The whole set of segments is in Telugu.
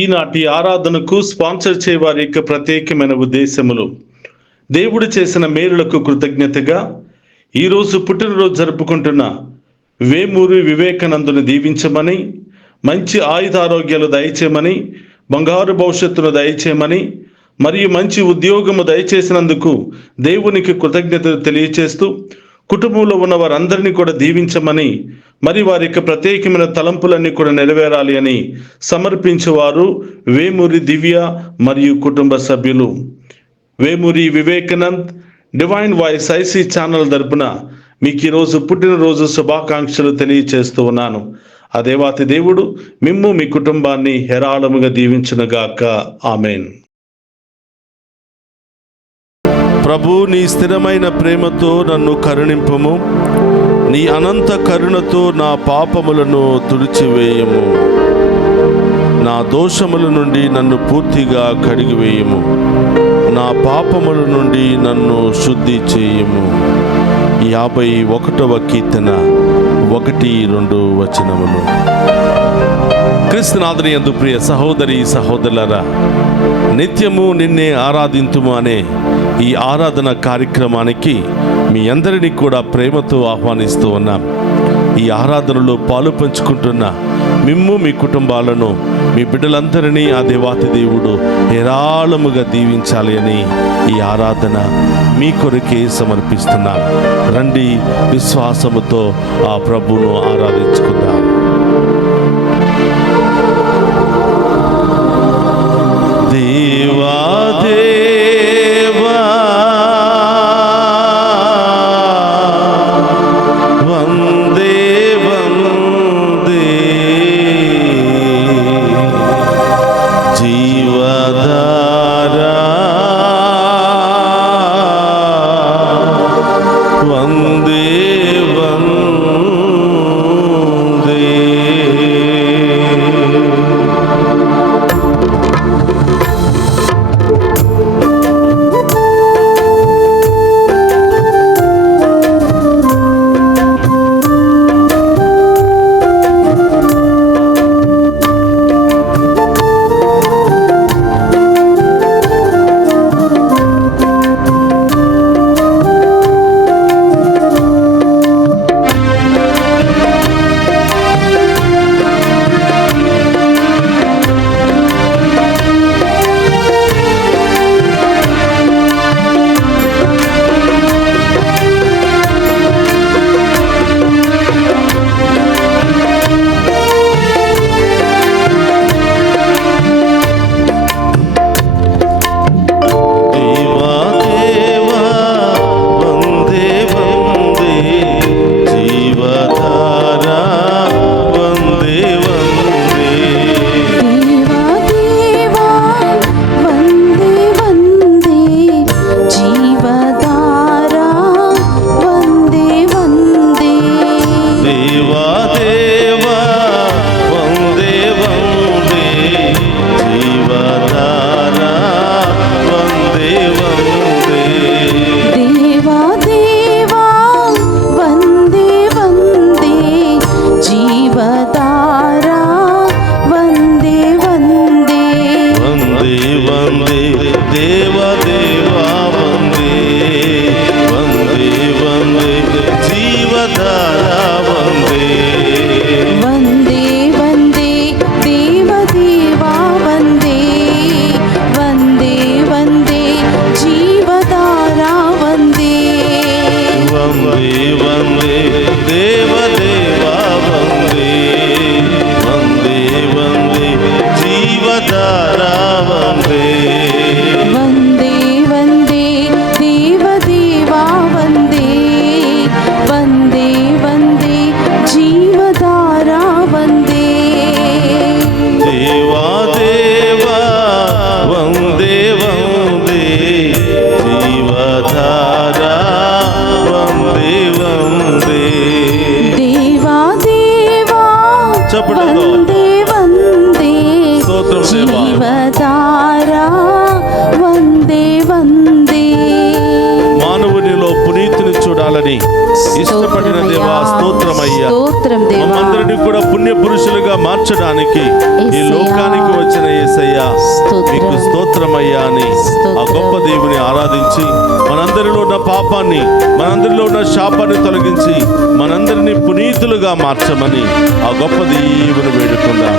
ఈనాటి ఆరాధనకు స్పాన్సర్ చేయ వారి యొక్క ప్రత్యేకమైన ఉద్దేశములు: దేవుడు చేసిన మేలులకు కృతజ్ఞతగా ఈరోజు పుట్టినరోజు జరుపుకుంటున్న వేమూరి వివేకానందుని దీవించమని, మంచి ఆయుధారోగ్యాలు దయచేయమని, బంగారు భవిష్యత్తును దయచేయమని, మరియు మంచి ఉద్యోగము దయచేసినందుకు దేవునికి కృతజ్ఞతలు తెలియచేస్తూ, కుటుంబంలో ఉన్న వారందరినీ కూడా దీవించమని, మరి వారి యొక్క ప్రత్యేకమైన తలంపులన్నీ కూడా నెరవేరాలి అని సమర్పించేవారు వేమూరి దివ్య మరియు కుటుంబ సభ్యులు. Vemuri Vivekanand divine voice IC channel తరపున మీకు ఈరోజు పుట్టినరోజు శుభాకాంక్షలు తెలియచేస్తూ ఉన్నాను. ఆ దేవాతి దేవుడు మిమ్ము మీ కుటుంబాన్ని హేరాళముగా దీవించునుగాక. ఆమెన్. ప్రభు, నీ స్థిరమైన ప్రేమతో నన్ను కరుణింపుము, నీ అనంత కరుణతో నా పాపములను తుడిచివేయము, నా దోషముల నుండి నన్ను పూర్తిగా కడిగివేయము, నా పాపముల నుండి నన్ను శుద్ధి చేయము. 51వ కీర్తన 1-2 వచనములు. క్రీస్తునాథుని యందు ప్రియ సహోదరి సహోదరులారా, నిత్యము నిన్నే ఆరాధింతుము అనే ఈ ఆరాధన కార్యక్రమానికి మీ అందరినీ కూడా ప్రేమతో ఆహ్వానిస్తూ ఉన్నాం. ఈ ఆరాధనలో పాలు పంచుకుంటున్న మిమ్ము, మీ కుటుంబాలను, మీ బిడ్డలందరినీ ఆ దేవాతి దేవుడు హేరాళముగా దీవించాలి అని ఈ ఆరాధన మీ కొరకే సమర్పిస్తున్నాం. రండి, విశ్వాసముతో ఆ ప్రభువును ఆరాధించుకుందాం. దేవా దేవా వందే వందే, జీవధారా వందే వందే, కూడా పుణ్య పురుషులుగా మార్చడానికి ఈ లోకానికి వచ్చిన యేసయ్య మీకు స్తోత్రమయ్యా అని ఆ గొప్ప దేవుని ఆరాధించి మనందరిలో ఉన్న పాపాన్ని, మనందరిలో ఉన్న శాపాన్ని తొలగించి మనందరినీ పునీతులుగా మార్చమని ఆ గొప్ప దేవుని వేడుకుందాం.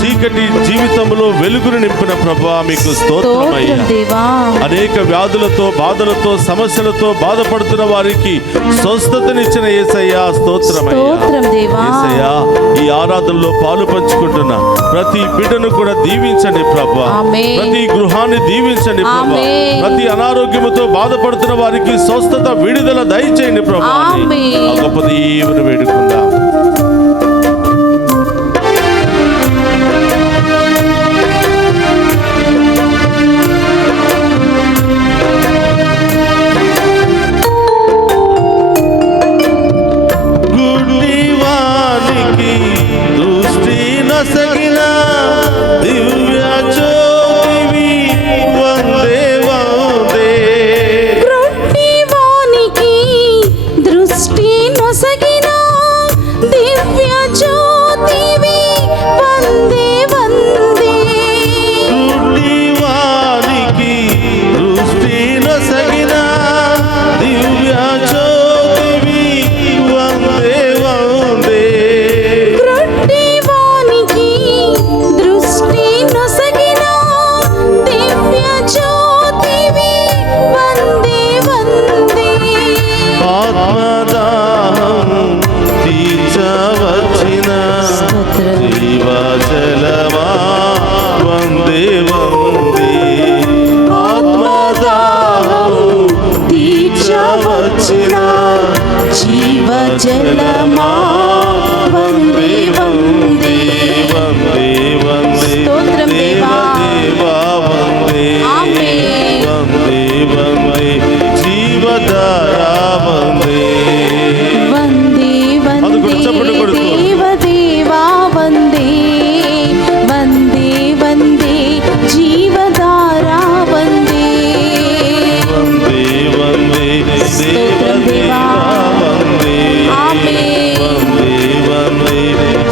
చీకటి జీవితంలో వెలుగును నింపిన ప్రభువా మీకు స్తోత్రమయ్యా. అనేక వ్యాధులతో, బాధలతో, సమస్యలతో బాధపడుతున్న వారికి స్వస్థతనిచ్చిన యేసయ్యా స్తోత్రమయ్యా. ఈ ఆరాధనలో పాలు పంచుకుంటున్న ప్రతి బిడ్డను కూడా దీవించండి ప్రభువా. ప్రతి గృహాన్ని దీవించండి ప్రభువా. ప్రతి అనారోగ్యముతో బాధపడుతున్న వారికి స్వస్థత, విడుదల దయచేయండి ప్రభువా. గొప్ప దేవుని వేడుకుందాం.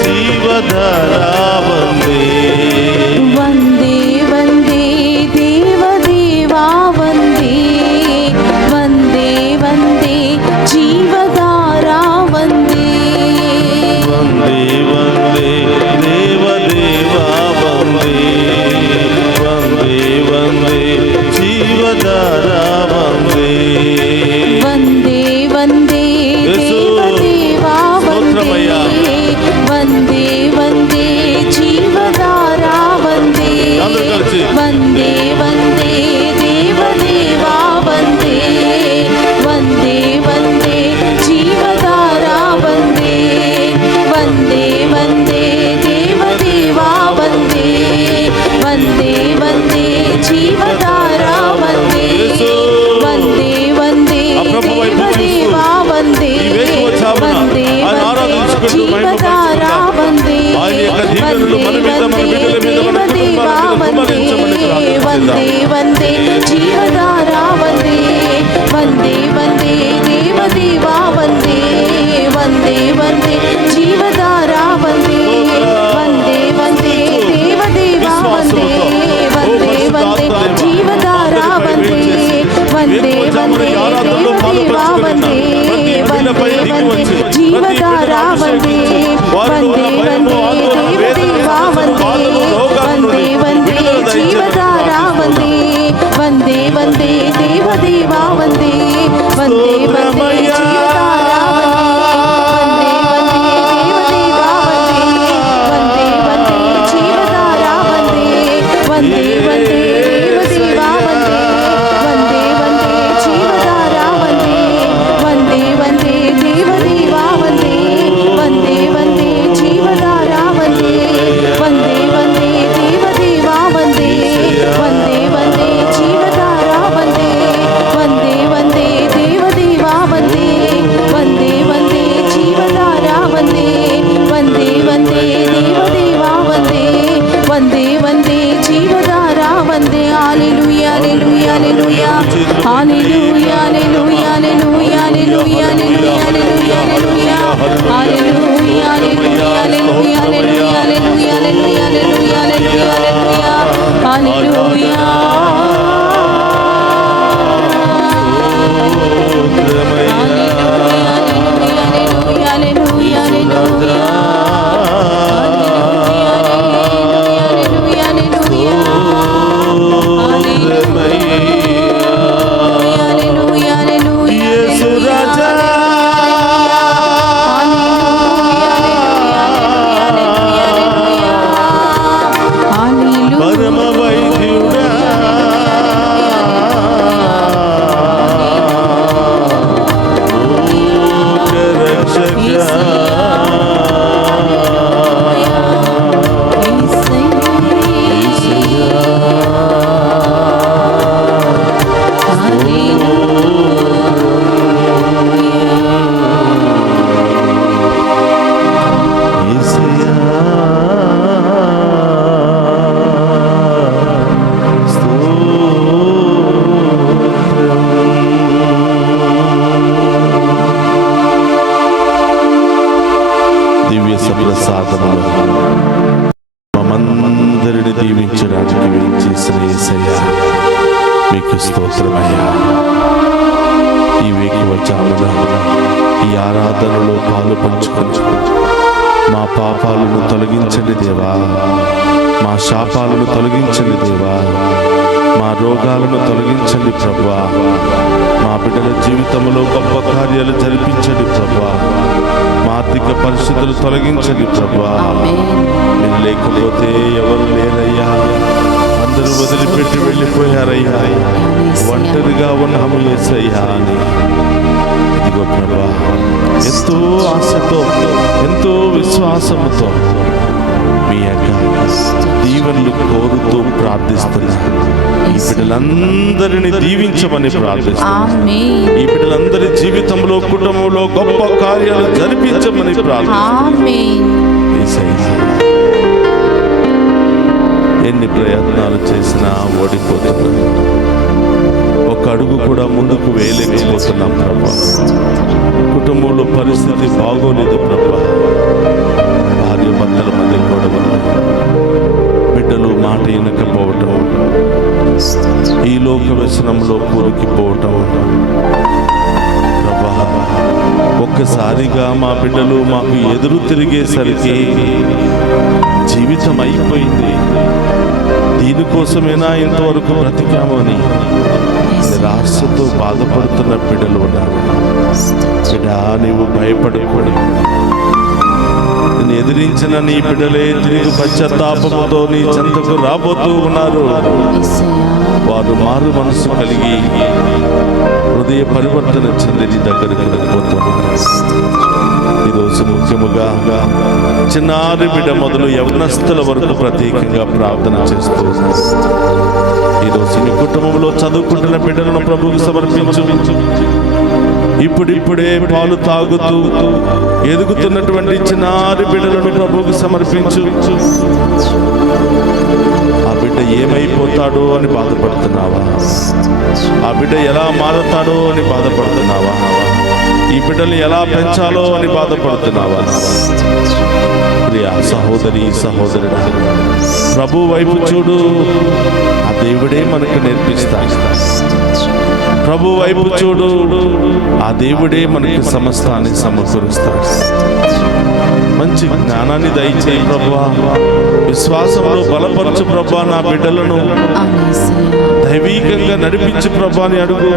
జీవధార వందే వందే దేవదేవా వందే వందే వందే జీవధారా వందే వందే వందే దేవదేవా వందే వందే వందే జీవధారా వందే వందే వందే దేవదేవా వందే వందే వందే జీవధారా వందే దేవదేవా వందే వందే వందే జీవధారా వందే వందే వందే దేవదేవా వందే వందే వందే జీవధారా వందే వందే వందే దేవదేవా వందే వందే వందే జీవధారా వందే వందే వందే దేవదేవా వందే వందే వందే జీవధారా వందే వందే వందే దేవదేవా వందే వందే వందే జీవధారా వందే వందే వందే దేవదేవా వందే వందే వందే జీవధారా వందే వందే వందే జీవధారా వందే వందే వందే దేవదేవా వందే వందే వందే జీవధారా వందే వందే వందే దేవదేవా వందే వందే వందే జీవధారా వందే వందే వందే దేవదేవా వందే వందే వందే జీవధారా వందే వందే వందే దేవదేవా వందే వందే వందే జీవధారా వందే వందే వందే దేవదేవా వందే వందే వందే జీవధారా వందే హల్లెలూయా హల్లెలూయా హల్లెలూయా హల్లెలూయా హల్లెలూయా హల్లెలూయా హల్లెలూయా హల్లెలూయా హల్లెలూయా హల్లెలూయా హల్లెలూయా హల్లెలూయా హల్లెలూయా హల్లెలూయా హల్లెలూయా మమ్మందరిని దీవించడానికి వేయించేసిన యేసయ్యా మీకు స్తోత్రమయ్యా. ఈ వేకువజామున ఈ ఆరాధనలో పాలు పంచుకొని మా పాపాలను తొలగించండి దేవా, మా శాపాలను తొలగించండి దేవా, మా రోగాలను తొలగించండి ప్రభువా, మా బిడ్డల జీవితంలో గొప్ప కార్యాలు జరిపించండి ప్రభువా, మా ఆర్థిక పరిస్థితులు తొలగించండి ప్రభువా. మీరు లేకపోతే ఎవరు లేరయ్యా, అందరూ వదిలిపెట్టి వెళ్ళిపోయారయ్యా, ఒంటరిగా ఉన్నాము యేసయ్యా అని. ఇదిగో ప్రభువా, ఎంతో ఆశతో ఎంతో విశ్వాసముతో మీ యొక్క దీవెనలు కోరుతూ ప్రార్థిస్తున్నా. ఈ బిడ్డలందరినీ దీవించమని ప్రార్థిస్తున్నా. ఈ బిడ్డలందరి జీవితంలో కుటుంబంలో గొప్ప కార్యాలు జరిపించమని ప్రార్థిస్తున్నా. ఎన్ని ప్రయత్నాలు చేసినా ఓడిపోతున్నా, ఒక అడుగు కూడా ముందుకు వేయలేకపోతున్నాం ప్రభా. కుటుంబంలో పరిస్థితి బాగోలేదు ప్రభా. భార్య భర్తల మధ్య గొడవలు, బిడ్డలు మాట వినకపోవటం, ఈ లోక వ్యసనంలో కూరుకుపోవటం ప్రభా. ఒక్కసారిగా మా బిడ్డలు మాకు ఎదురు తిరిగేసరికి జీవితం అయిపోయింది, దీనికోసమేనా ఇంతవరకు బ్రతికామని నిరాశతో బాధపడుతున్న బిడ్డలు ఉన్నారు. బిడ్డా, నీవు భయపడకూడదు. నిన్ను ఎదిరించిన నీ బిడ్డలే తిరిగి పశ్చాత్తాపముతో నీ చెంతకు రాబోతూ ఉన్నారు. వారు మారు మనసు కలిగి హృదయ పరివర్తన చెంది నీ దగ్గరకు వెళ్ళిపోతున్నారు. ఈరోజు ముఖ్యముగా చిన్నారి బిడ్డ మొదలు యవనస్తుల వరకు ప్రత్యేకంగా ప్రార్థన చేస్తూ ఈరోజు నీ కుటుంబంలో చదువుకుంటున్న బిడ్డలను ప్రభువుకు సమర్పించు. ఇప్పుడిప్పుడే పాలు తాగుతూ ఎదుగుతున్నటువంటి చిన్నారి బిడ్డలను ప్రభువుకు సమర్పించు. ఆ బిడ్డ ఏమైపోతాడో అని బాధపడుతున్నావా? ఆ బిడ్డ ఎలా మారుతాడో అని బాధపడుతున్నావా? ఈ బిడ్డలు ఎలా పెంచాలో అని బాధపడుతున్నావా? ప్రియా సహోదరి సహోదరుడా, ప్రభు వైపు చూడు. ఆ దేవుడే మనకు నేర్పిస్తాడు. ప్రభు వైపు చూడు. ఆ దేవుడే మనకి సమస్తాన్ని సమకూరుస్తాడు. మంచి జ్ఞానాన్ని దయచేయి ప్రభువా. విశ్వాసంలో బలపరచు ప్రభువా. నా బిడ్డలను దైవీకంగా నడిపించు ప్రభువా అని అడుగు.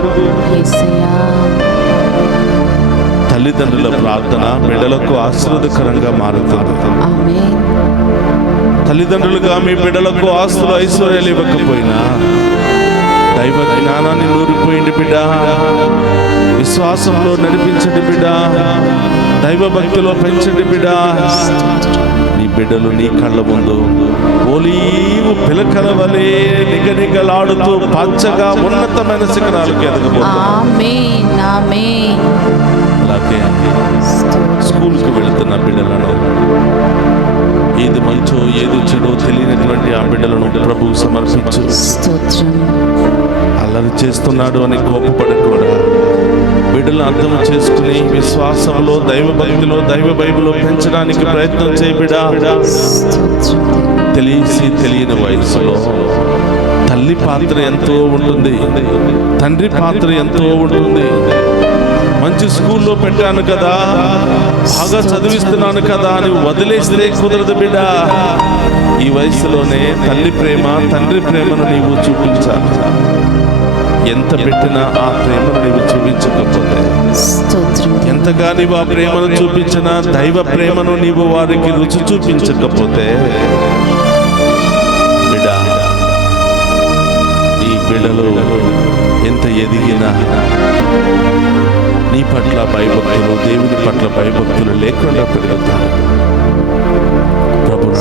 తల్లిదండ్రుల ప్రార్థన బిడ్డలకు ఆశీర్వాదకరంగా మారుతుంది. తల్లిదండ్రులుగా మీ బిడ్డలకు ఆస్తులు ఐశ్వర్యాలు ఇవ్వకపోయినా దైవ జ్ఞానాన్ని నూరిపోయింది బిడ్డ. విశ్వాసంలో నడిపించండి బిడ్డ. దైవ భక్తిలో పెంచండి బిడ్డ. నీ బిడ్డలు నీ కళ్ళ ముందు ఓలీవు పిలకల వలె నిగనిగలాడుతూ పచ్చగా ఉన్నతమైన శిఖరాలకు ఎదగబోతున్నారు. అలాగే స్కూల్కి వెళుతున్న బిడ్డలను ఏది మంచో ఏది చెడో తెలియనటువంటి ఆ బిడ్డలను ప్రభువు సమర్పించు. అల్లరి చేస్తున్నాడు అని కోపపడకూడదు. బిడ్డలు అర్థం చేసుకుని విశ్వాసంలో దైవ భక్తిలో దైవ బైబిల్లో పెంచడానికి ప్రయత్నం చేయి బిడ్డ. తెలిసి తెలియని వయసులో తల్లి పాత్ర ఎంతో ఉంటుంది, తండ్రి పాత్ర ఎంతో ఉంటుంది. మంచి స్కూల్లో పెట్టాను కదా, బాగా చదివిస్తున్నాను కదా అని వదిలేస్తే కుదరదు బిడ్డ. ఈ వయసులోనే తల్లి ప్రేమ తండ్రి ప్రేమను నీవు చూపించాలి. ఎంత పెట్టినా ఆ ప్రేమను నీవు చూపించకపోతే, ఎంతగా నీవు ఆ ప్రేమను చూపించినా దైవ ప్రేమను నీవు వారికి రుచి చూపించకపోతే బిడ్డ, ఈ బిడ్డలు ఎంత ఎదిగినా నీ పట్ల భయభక్తులు దేవుని పట్ల భయభక్తులు లేకుండా పెరుగుతారు. ప్రభువు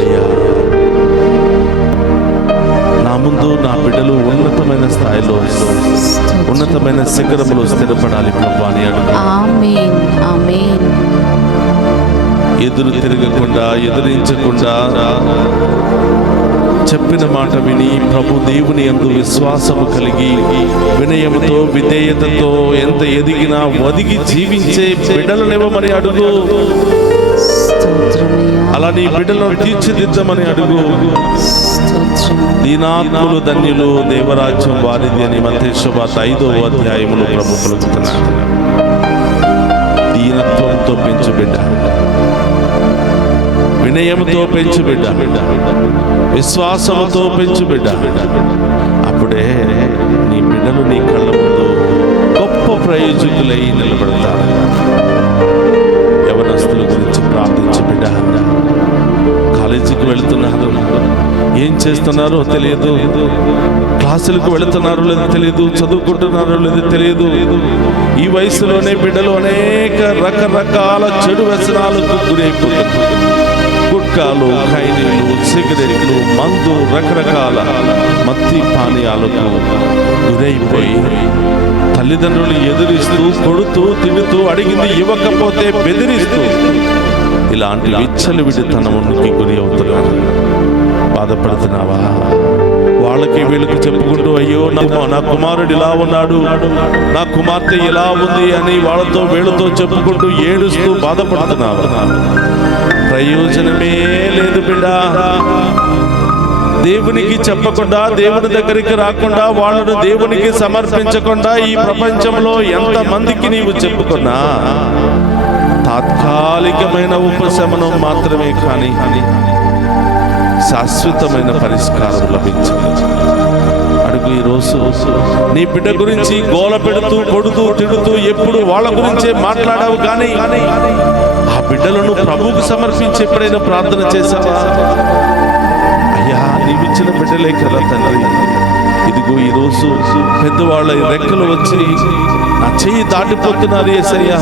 అయ్యా, నా ముందు నా బిడ్డలు ఉన్నతమైన స్థాయిలో ఉన్నతమైన శిఖరములో స్థిరపడాలి ప్రభు అని అడుగు. ఎదురు తిరగకుండా ఎదురించకుండా చెప్పిన మాట విని ప్రభు దేవుని యందు విశ్వాసము కలిగి వినయముతో విధేయతతో ఎంత ఎదిగినా ఒదిగి జీవించే బిడ్డలనివ్వమని అడుగు. అలా నీ బిడ్డలను తీర్చిదిద్దమని అడుగు. దీనాత్ములు ధన్యులు దేవరాజ్యం వారిది అని మత్తయి సువార్త 5వ అధ్యాయములో ప్రభు పలుకుతున్నాడు. దీనత్వంతో పెంచు బిడ్డ, వినయముతో పెంచు బిడ్డ, విశ్వాసముతో పెంచు బిడ్డ. అప్పుడే నీ బిడ్డలు నీ కళ్ళ ముందు గొప్ప ప్రయోజకులై నిలబడతారు. యవనస్తుల గురించి ప్రార్థించు బిడ్డ. కాలేజీకి వెళుతున్నారు, ఏం చేస్తున్నారో తెలియదు. క్లాసులకు వెళుతున్నారో లేదో తెలియదు, చదువుకుంటున్నారో లేదో తెలియదు. ఈ వయసులోనే బిడ్డలు అనేక రకరకాల చెడు వ్యసనాలకు గురైపోతున్నారు. గుట్కాలు, ఖైనీలు, సిగరెట్లు, మందు, రకరకాల మత్తి పానీయాలకు గురైపోయి తల్లిదండ్రులు ఎదురిస్తూ కొడుతూ తిడుతూ అడిగింది ఇవ్వకపోతే బెదిరిస్తూ ఇలాంటి విచ్చలవిడితనమునికి గురి అవుతున్నారు. బాధపడుతున్నావా? వాళ్ళకి వీళ్ళకి చెప్పుకుంటూ అయ్యో నా కుమారుడు ఇలా ఉన్నాడు, నా కుమార్తె ఇలా ఉంది అని వాళ్ళతో వీళ్ళతో చెప్పుకుంటూ ఏడుస్తూ బాధపడుతున్నావా? ప్రయోజనమే లేదు బిడ్డ. దేవునికి చెప్పకుండా, దేవుని దగ్గరికి రాకుండా, వాళ్ళను దేవునికి సమర్పించకుండా ఈ ప్రపంచంలో ఎంత మందికి నీవు చెప్పుకున్నా తాత్కాలికమైన ఉపశమనం మాత్రమే కానీ శాశ్వతమైన పరిష్కారం లభించదు. అడుగు. ఈరోజు నీ బిడ్డ గురించి గోల పెడుతూ కొడుతూ తిడుతూ ఎప్పుడు వాళ్ళ గురించే మాట్లాడావు కానీ ఆ ఆ బిడ్డలను ప్రభువుకు సమర్పించి ఎప్పుడైనా ప్రార్థన చేశావా? అయ్యా, నీవిచ్చిన బిడ్డలే కదా తండ్రి, ఇదిగో ఈరోజు పెద్దవాళ్ళ రెక్కలు వచ్చి నా చెయ్యి దాటిపోతున్నారు యేసయ్యా,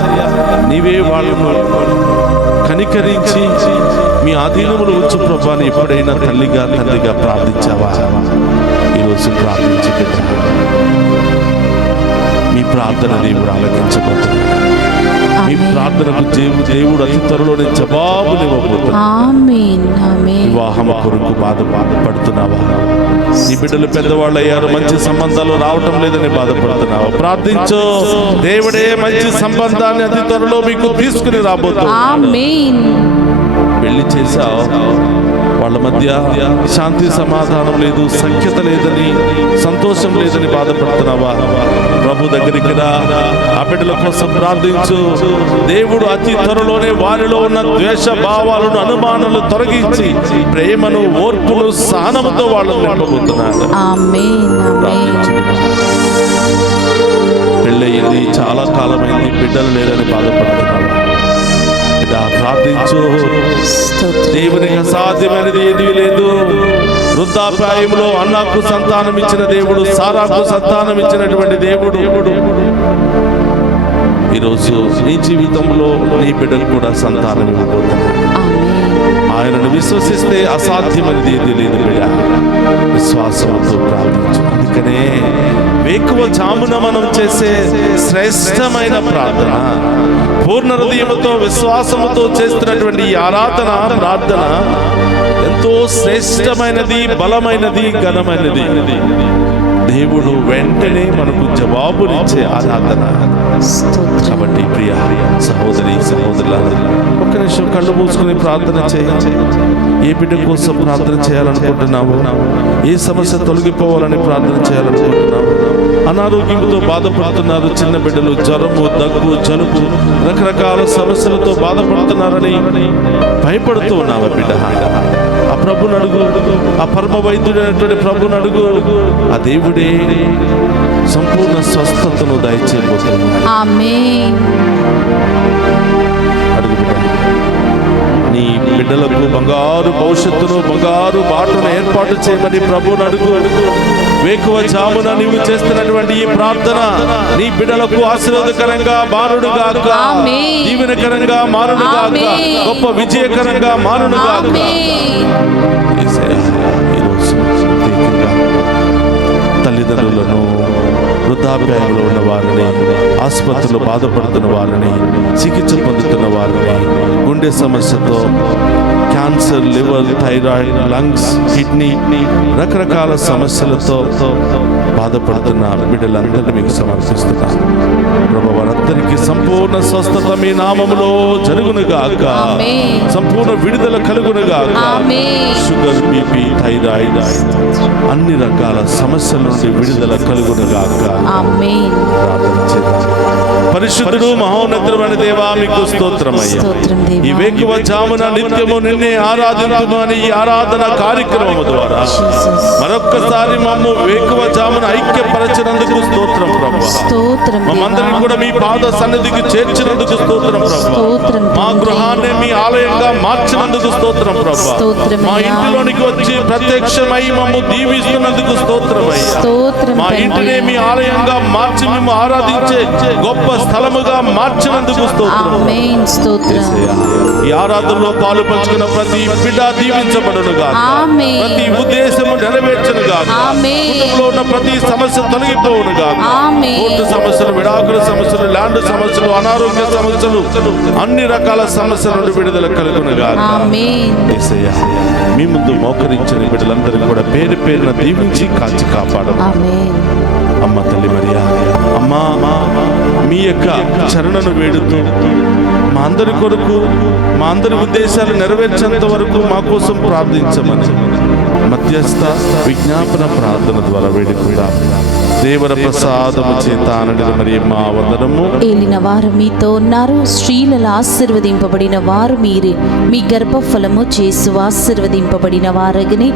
నీవే వాళ్ళను కనికరించి మీ ఆధీనములు ఉంచు ప్రభా అని ఎప్పుడైనా తల్లిగా తండ్రిగా ప్రార్థించావా? ఈరోజు ప్రార్థించి బిడ్డ, మీ ప్రార్థన దేవుడు ఆలకించబోతున్నాడు. మీ ప్రార్థనకు దేవుడు అతి త్వరలోనే జవాబునివ్వబోతున్నాడు. వివాహం కొరకు బాధపడుతున్నావా? నీ బిడ్డలు పెద్దవాళ్ళు అయ్యారు, మంచి సంబంధాలు రావటం లేదని బాధపడుతున్నావా? ప్రార్థించు, దేవుడే మంచి సంబంధాన్ని అతి త్వరలో మీకు తీసుకుని రాబోతున్నాడు. పెళ్లి చేశావు, వాళ్ళ మధ్య శాంతి సమాధానం లేదు, సఖ్యత లేదని, సంతోషం లేదని బాధపడుతున్నావా? ప్రభు దగ్గరికి రా, ఆ బిడ్డల కోసం ప్రార్థించు. దేవుడు అతి త్వరలోనే వారిలో ఉన్న ద్వేష భావాలను, అనుమానాలను తొలగించి ప్రేమను, ఓర్పును, సహనముతో వాళ్ళను నింపబోతున్నాడు. పెళ్ళయింది, చాలా కాలమైంది, బిడ్డలు లేరని బాధపడుతున్నావా? ప్రార్థించు. దేవునికి అసాధ్యమైనది ఏదీ లేదు. వృద్ధాప్రాయంలో అన్నాకు సంతానం ఇచ్చిన దేవుడు, సారాకు సంతానం ఇచ్చినటువంటి దేవుడు ఈరోజు నీ జీవితంలో నీ బిడ్డకు కూడా సంతానం ఇవ్వబోతున్నాడు. ఆయనను విశ్వసిస్తే అసాధ్యమైనది ఏదీ లేదు బిడ్డ. విశ్వాసంతో ప్రార్థించు. అందుకనే వేకువ జామున మనం చేసే శ్రేష్టమైన ప్రార్థన, పూర్ణ హృదయముతో విశ్వాసముతో చేస్తున్నటువంటి ఈ ఆరాధన, ప్రార్థన ఎంతో శ్రేష్టమైనది, బలమైనది, ఘనమైనది. దేవుడు వెంటనే మనకు జవాబునిచ్చే ఆరాధన. కాబట్టి ప్రియ సహోదరి సహోదరులారా, ఒక్క నిమిషం కళ్ళు మూసుకుని ప్రార్థన చేయండి. ఏ బిడ్డ కోసం ప్రార్థన చేయాలనుకుంటున్నావు? ఏ సమస్య తొలగిపోవాలని ప్రార్థన చేయాలనుకుంటున్నావు? అనారోగ్యంతో బాధపడుతున్నారు చిన్న బిడ్డలు, జ్వరము, దగ్గు, జలుబు, రకరకాల సమస్యలతో బాధపడుతున్నారని భయపడుతూ ఉన్నావా బిడ్డ? ఆ ప్రభుని అడుగు, ఆ పరమ వైద్యుడైనటువంటి ప్రభుని అడుగు. ఆ దేవుడే సంపూర్ణ స్వస్థతను దయచేయబోతున్నాడు. అడుగు బిడ్డ. నీ బిడ్డలకు బంగారు భవిష్యత్తును, బంగారు బాటను ఏర్పాటు చేయమని ప్రభుని అడుగు. వేకువ జామున నీవు చేస్తున్నటువంటి ఈ ప్రార్థన నీ బిడ్డలకు ఆశీర్వాదకరంగా మారునుగాక, దీవెనకరంగా మారునుగాక, గొప్ప విజయకరంగా మారునుగాక. ఈరోజు తల్లిదండ్రులను, వృద్ధాప్యాయంలో ఉన్న వారిని, ఆసుపత్రిలో బాధపడుతున్న వారిని, చికిత్స పొందుతున్న వారిని, గుండె సమస్యతో, cancer, liver, thyroid, lungs, kidney, రకరకాల సమస్యలతో బాధపడుతున్న బిడ్డలందరినీ మీకు సమర్పిస్తున్నాను. ప్రభు, వారందరికీ సంపూర్ణ స్వస్థత మీ నామములో జరుగునుగాక, సంపూర్ణ విడుదల కలుగునుగాక. షుగర్, బీపీ, థైరాయిడ్, అన్ని రకాల సమస్యల నుండి విడుదల కలుగునుగాక. ప్రార్థన చేద్దాం. పరిశుద్ధుడు, మహోన్నతుడైన దేవా, మీకు స్తోత్రమయ్యా. ఈ వేకువ జామున నిత్యము నిన్నే ఆరాధించుమని ఈ ఆరాధన కార్యక్రమం ద్వారా మరొక్కసారి మమ్ము వేకువ జామున ఐక్యపరచినందుకు స్తోత్రం ప్రభు. మమ్మందరినీ కూడా మీ పాద సన్నిధికి చేర్చినందుకు స్తోత్రం ప్రభు. మా గృహాన్ని మీ ఆలయంగా మార్చినందుకు స్తోత్రం ప్రభు. మా ఇంటిలోనికి వచ్చి ప్రత్యక్షమై మమ్ము దీవిస్తున్నందుకు స్తోత్రమయ్యా. మా ఇంటిని మీ ఆలయంగా మార్చి మేము ఆరాధించే గొప్ప స్థలముగా మార్చినందుకు స్తోత్రం. ఈ ఆరాధనలో పాలు పంచుకున్న ప్రతి బిడ్డ దీవించబడునుగా, ప్రతి ఉద్దేశము నెరవేర్చునుగా, కుటుంబంలో ఉన్న ప్రతి సమస్య తొలగిపోవునుగా. కోర్టు సమస్యలు, విడాకుల సమస్యలు, ల్యాండ్ సమస్యలు, అనారోగ్య సమస్యలు, అన్ని రకాల సమస్యల నుండి విడుదల కలుగునుగా. యేసయ్యా, మీ ముందు మోకరించిన బిడ్డలందరూ కూడా పేరు పేరున దీవించి కాచి కాపాడమని అమ్మ తల్లి మరియా, అమ్మా మీ యొక్క చరణను వేడుతూ మా అందరి కొరకు, మా అందరి ఉద్దేశాలు నెరవేర్చేంత వరకు మా కోసం ప్రార్థించమని మధ్యస్థ విజ్ఞాపన ప్రార్థన ద్వారా వేడుకుందాం. దేవర ప్రసాదము చేత నిండిన మరియమ్మ వందనము. ఏలిన వారు మీతో ఉన్నారు, స్త్రీలలో ఆశీర్వదింపబడిన వారు మీరే. మీ గర్భఫలము చేసు ఆశీర్వదింపబడిన వారగనే.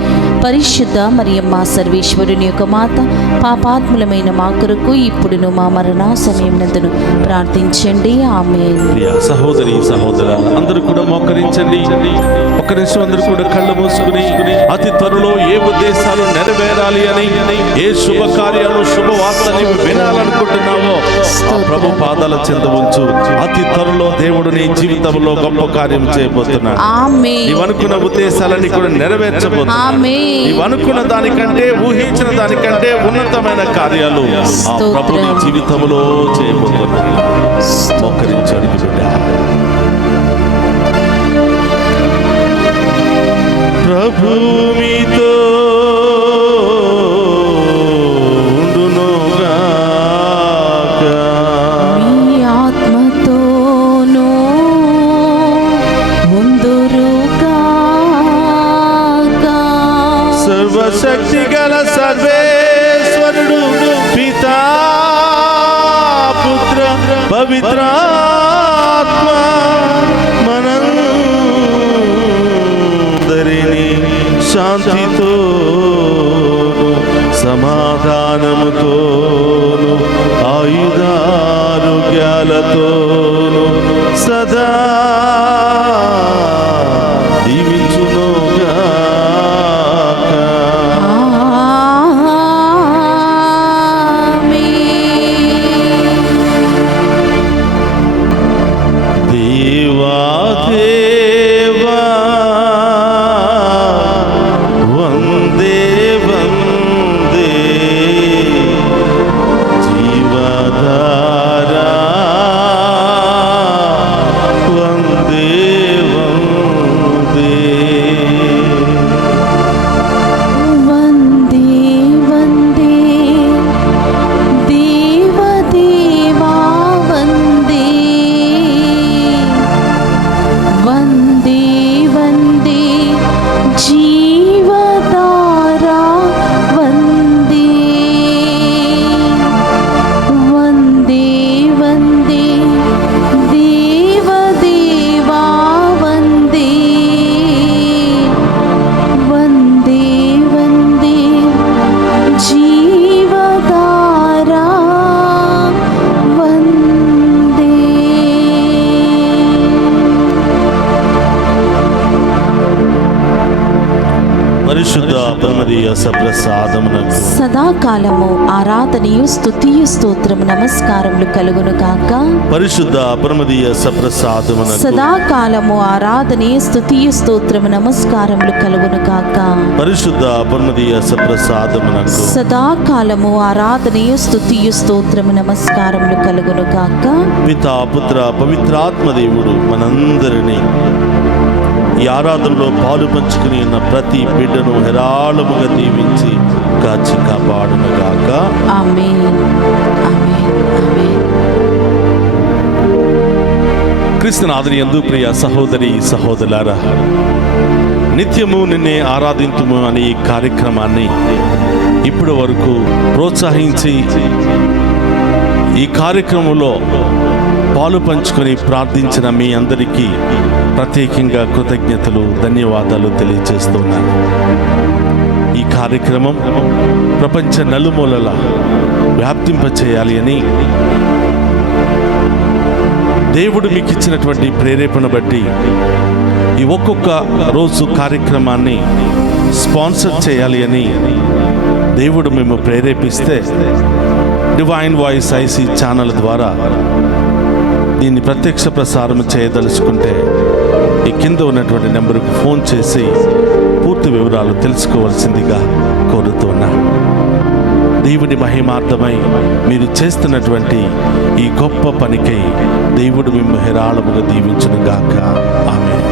పరిశుద్ధ మరియమ్మ సర్వేశ్వరుని యొక్క మాత, పాపాత్ములమైన మా కొరకు ఇప్పుడును మా మరణ సమయమునందును ప్రార్థించండి. ఆమేన్. ప్రియ సహోదరి సహోదరులు అందరూ కూడా మోకరించండి. ఒక నిమిషం అందరూ కూడా కళ్ళు మూసుకుని అతి త్వరలో ఏ ఉద్దేశాలు నెరవేరాలి అని, ఏ శుభకార్యాలు శుభవార్తని వినాలనుకుంటున్నావో ఆ ప్రభు పాదాల చెంత ఉంచు. అతి త్వరలో దేవుడు నీ జీవితంలో గొప్ప కార్యం చేయబోతున్నాడు. ఆమేన్. నీవు అనుకున్న ఉద్దేశాలన్నీ కూడా నెరవేర్చబోతున్నాడు. ఆమేన్. నీవు అనుకున్న దానికంటే, ఊహించిన దానికంటే ఉన్నతమైన కార్యాలు ఆ ప్రభు నీ జీవితంలో చేయబోతున్నాడు. మోకరించాడు బిడ్డ. ప్రభు మీతో ఉండునుగాక. మీ ఆత్మతోనూ ఉందురుగాక. సర్వశక్తి గల సర్వేశ్వరుడు పితా పుత్ర పవిత్రాత్మ మనందరినీ శాంతితో సమాధానముతోను ఆయుధారోగ్యాలతోను సదా దీవించునుగాక. దేవా వందే వందే జీవధారా వందే వందే. వందే వందే దేవదేవా వందే. వందే వందే జీవధారా వందే. వందే వందే దేవదేవా వందే. వందే వందే జీవధారా వందే. పరిశుద్ధ పరమదీయ సప్రసాదమునకు సదాకాలము ఆరాధనయు స్తుతియు స్తోత్రము నమస్కారములు కలుగును గాక. పరిశుద్ధ పరమదీయ సప్రసాదమునకు సదాకాలము ఆరాధనయు స్తుతియు స్తోత్రము నమస్కారములు కలుగును గాక. పరిశుద్ధ పరమదీయ సప్రసాదమునకు సదాకాలము ఆరాధనయు స్తుతియు స్తోత్రము నమస్కారములు కలుగును గాక. పితా పుత్ర పవిత్రాత్మ దేవుడు మనందరినీ ఈ ఆరాధనలో పాలు పంచుకుని ఉన్న ప్రతి బిడ్డను హెరాళముగా దీవించి కాచి కాపాడునుగాక. ఆమేన్. ఆమేన్. ఆమేన్. క్రీస్తునాథుని యందు ప్రియ సహోదరి సహోదరులారా, నిత్యము నిన్నే ఆరాధింతుము అనే ఈ కార్యక్రమాన్ని ఇప్పటి వరకు ప్రోత్సహించి ఈ కార్యక్రమంలో పాలు పంచుకొని ప్రార్థించిన మీ అందరికీ ప్రత్యేకంగా కృతజ్ఞతలు, ధన్యవాదాలు తెలియజేస్తున్నాను. ఈ కార్యక్రమం ప్రపంచ నలుమూలలా వ్యాప్తింపచేయాలి అని దేవుడు మీకు ఇచ్చినటువంటి ప్రేరేపణ బట్టి ఈ ఒక్కొక్క రోజు కార్యక్రమాన్ని స్పాన్సర్ చేయాలి అని దేవుడు మేము ప్రేరేపిస్తే డివైన్ వాయిస్ ఐసీ ఛానల్ ద్వారా దీన్ని ప్రత్యక్ష ప్రసారం చేయదలుచుకుంటే ఈ కింద ఉన్నటువంటి నెంబర్కు ఫోన్ చేసి పూర్తి వివరాలు తెలుసుకోవాల్సిందిగా కోరుతున్నా. దేవుని మహిమార్థమై మీరు చేస్తున్నటువంటి ఈ గొప్ప పనికై దేవుడు మిమ్మల్ని హెరాళముగా దీవించునుగాక. ఆమేన్.